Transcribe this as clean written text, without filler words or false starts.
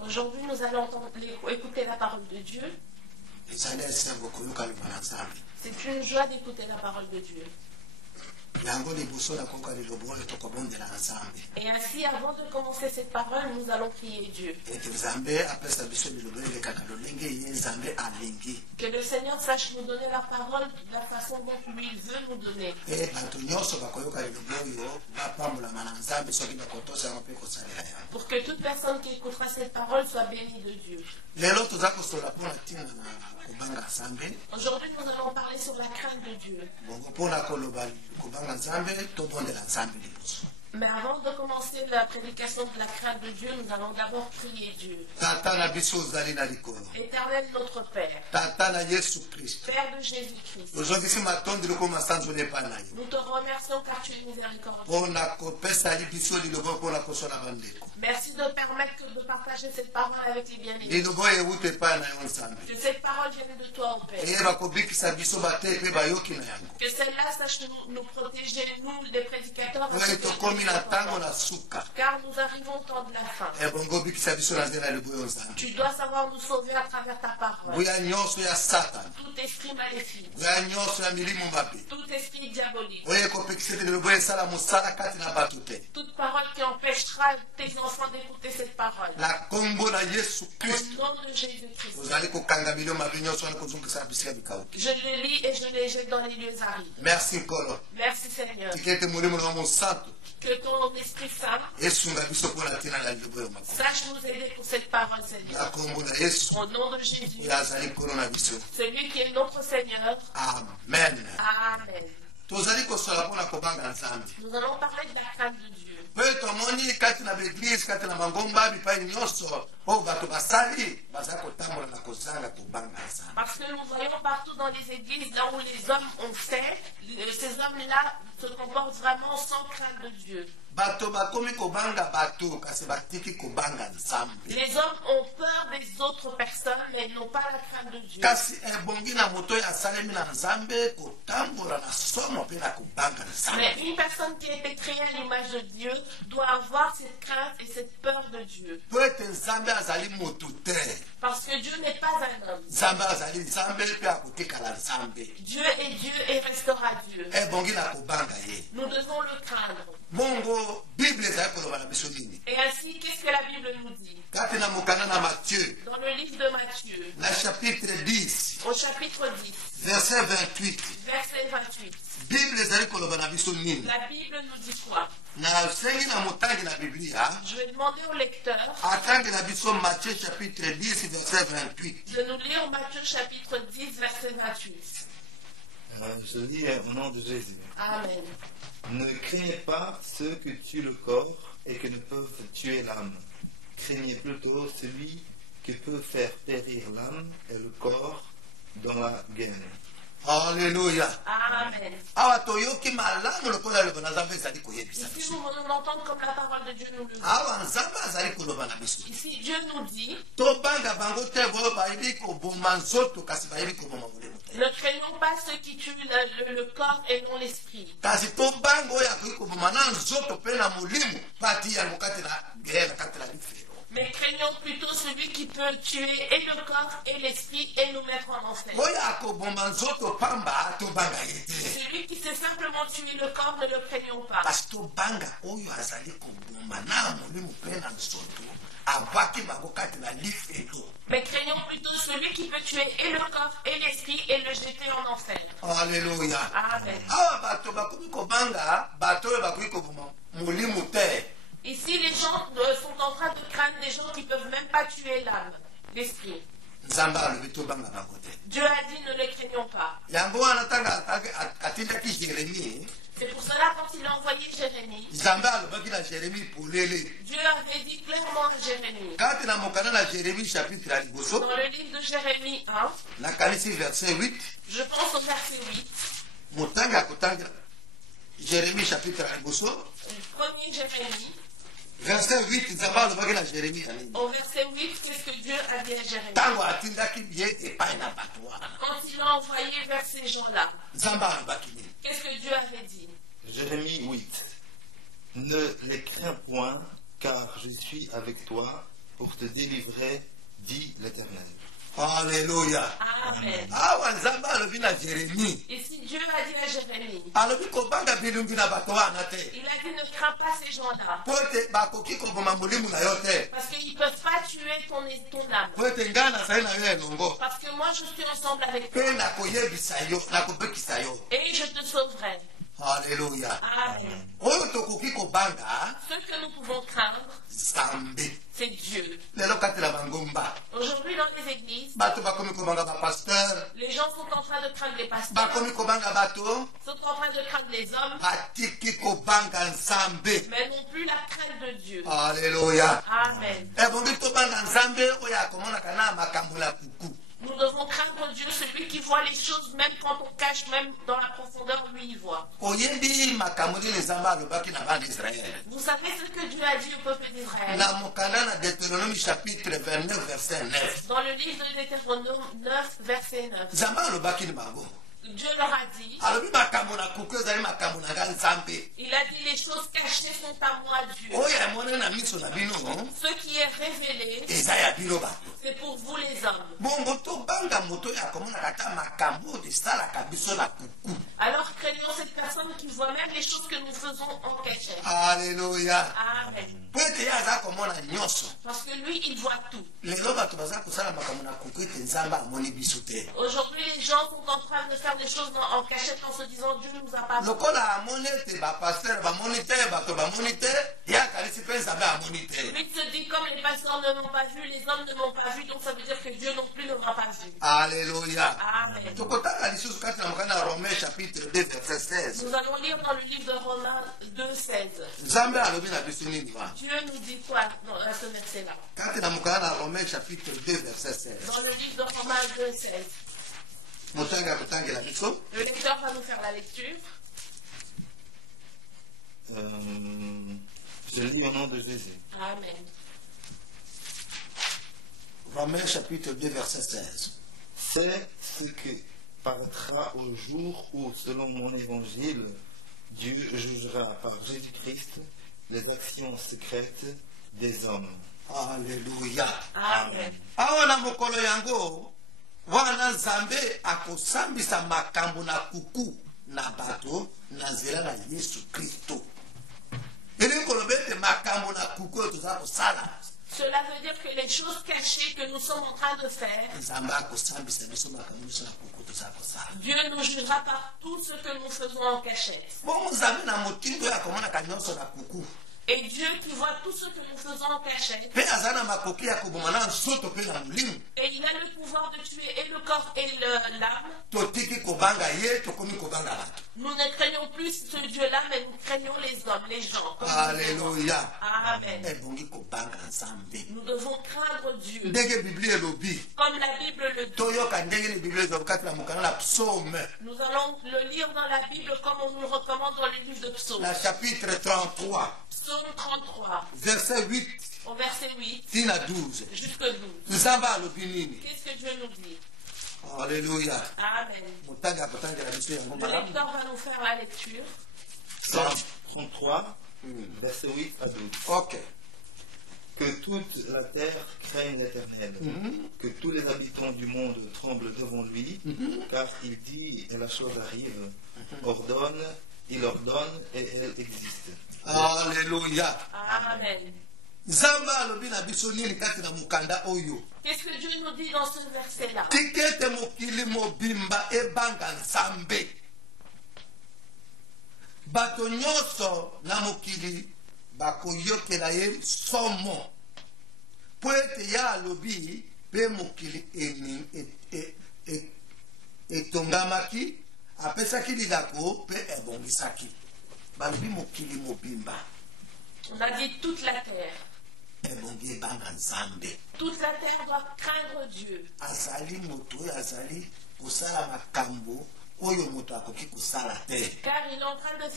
Aujourd'hui, nous allons écouter la parole de Dieu. C'est une joie d'écouter la parole de Dieu. Et ainsi, avant de commencer cette parole, nous allons prier Dieu. Que le Seigneur sache nous donner la parole de la façon dont lui veut nous donner. Pour que toute personne qui écoutera cette parole soit bénie de Dieu. Aujourd'hui, nous allons parler sur la crainte de Dieu. Mais avant de commencer la prédication de la crainte de Dieu, nous allons d'abord prier Dieu. Éternel notre Père, Père de Jésus-Christ, nous te remercions car tu es miséricordieux. Merci de permettre de partager cette parole avec les bien-aimés. Que cette parole vienne de toi, au Père. Que celle-là sache nous protéger, nous, les prédicateurs, car nous arrivons au temps de la fin. Tu dois savoir nous sauver à travers ta parole. Tout esprit maléfique, tout esprit diabolique, toute parole qui empêchera tes enfants d'écouter cette parole. Au nom de Jésus-Christ. Je le lis et je les jette dans les lieux arides. Merci Seigneur. Que ton Esprit Saint sache nous aider pour cette parole, Seigneur. Au nom de Jésus, celui qui est notre Seigneur. Amen. Amen. Nous allons parler de la crainte de Dieu. Parce que nous voyons partout dans les églises, là où les hommes ont fait, ces hommes-là se comportent vraiment sans crainte de Dieu. Les hommes ont peur des autres personnes, mais ils n'ont pas la crainte de Dieu. Mais une personne qui a été créée à l'image de Dieu doit avoir cette crainte et cette peur de Dieu. Parce que Dieu n'est pas un homme. Dieu est Dieu et restera Dieu. Nous devons le craindre. Et ainsi, qu'est-ce que la Bible nous dit? Dans le livre de Matthieu, au chapitre 10, verset 28. La Bible nous dit quoi? Je vais demander au lecteur de nous lire Matthieu chapitre 10, verset 28. Je lis au nom de Jésus. Amen. Ne craignez pas ceux qui tuent le corps et qui ne peuvent tuer l'âme. Craignez plutôt celui qui peut faire périr l'âme et le corps dans la guerre. Alléluia. Amen. Ici, nous l'entendons comme la parole de Dieu nous le dit. Ici, Dieu nous dit, ne craignons pas ceux qui tuent le corps et non l'esprit. Mais craignons plutôt celui qui peut tuer et le corps et l'esprit et nous mettre en enfer. Celui qui sait simplement tuer le corps, ne le craignons pas. Mais craignons plutôt celui qui peut tuer et le corps et l'esprit et le jeter en enfer. Alléluia. Amen. Ici, les gens sont en train de craindre des gens qui ne peuvent même pas tuer l'âme, l'esprit. Dieu a dit, ne les craignons pas. C'est pour cela, quand il a envoyé Jérémie, Dieu avait dit clairement à Jérémie, dans le livre de Jérémie 1, je pense au verset 8, Jérémie chapitre 1, premier Jérémie, verset 8, au verset 8, qu'est-ce que Dieu a dit à Jérémie? Quand il a envoyé vers ces gens-là, qu'est-ce que Dieu avait dit? Jérémie 8. Ne les crains point, car je suis avec toi pour te délivrer, dit l'Éternel. Alléluia. Amen. Et si Dieu a dit à Jérémie, il a dit ne crains pas ces gens-là. Parce qu'ils ne peuvent pas tuer ton âme. Parce que moi je suis ensemble avec toi. Et je te sauverai. Alléluia. Amen. Ce que nous pouvons craindre, c'est Dieu. Aujourd'hui dans les églises, les gens sont en train de craindre les pasteurs, sont en train de craindre les hommes, mais non plus la crainte de Dieu. Alléluia. Amen. Nous devons craindre Dieu, celui qui voit les choses, même quand on cache, même dans la profondeur, lui il voit. Vous savez ce que Dieu a dit au peuple d'Israël dans le livre de Deutéronome 9, verset 9. Dieu leur a dit, il a dit les choses cachées sont à moi Dieu. Ce qui est révélé, c'est pour vous les hommes. Alors craignons cette personne qui voit même les choses que nous faisons en cachette. Alléluia. Amen. Parce que lui, il voit tout. Aujourd'hui, les gens sont en train de faire des choses en cachette en se disant Dieu ne nous a pas vu. Lui se dit comme les pasteurs ne m'ont pas vu, les hommes ne m'ont pas vu, donc ça veut dire que Dieu non plus ne m'aura pas vu. Alléluia. Amen. Nous allons lire dans le livre de Romains 2, 16. Dieu nous dit quoi dans ce verset-là? Dans le livre de Romains 2, 16. Le lecteur va nous faire la lecture. Je lis au nom de Jésus. Amen. Romains chapitre 2, verset 16. C'est ce qui paraîtra au jour où, selon mon évangile, Dieu jugera par Jésus-Christ les actions secrètes des hommes. Alléluia. Amen. Awana mokolo yango wana Nzambe akosambisa makambo na kuku na bato na nzela na Yesu Kristo. Ele kolobete makambo na kuku toza kosala. Cela veut dire que les choses cachées que nous sommes en train de faire, Dieu nous jugera par tout ce que nous faisons en cachette. Et Dieu qui voit tout ce que nous faisons en cachette, et il a le pouvoir de tuer et le corps et l'âme. Nous ne craignons plus ce Dieu-là, mais nous craignons les hommes, les gens. Alléluia. Amen. Nous devons craindre Dieu. Comme la Bible le dit. Nous allons le lire dans la Bible comme on nous recommande dans le livre de Psaume. Le chapitre 33. Psaume 33. Verset 8. Au verset 8. Jusque 12. Qu'est-ce que Dieu nous dit? Alléluia. Amen. Le lecteur va nous faire la lecture. Psaume 33, verset 8 à 12. Ok. Que toute la terre craigne l'Éternel, que tous les habitants du monde tremblent devant lui, car il dit et la chose arrive, il ordonne et elle existe. Alléluia. Amen. Qu'est-ce que Dieu nous dit dans ce verset-là? Bato nyonso na mokili bakoyokela ye somo po ete ya alobi pe mokili etongamaki apesaki lilako pe ebongisaki balobi mokili mobimba. On a dit toute la terre. ebongi ebanga Nzambe. Toute la terre doit craindre Dieu. Azali moto oyo azali kosala makambo oyo moto akoki kosala te. Car il est en train de faire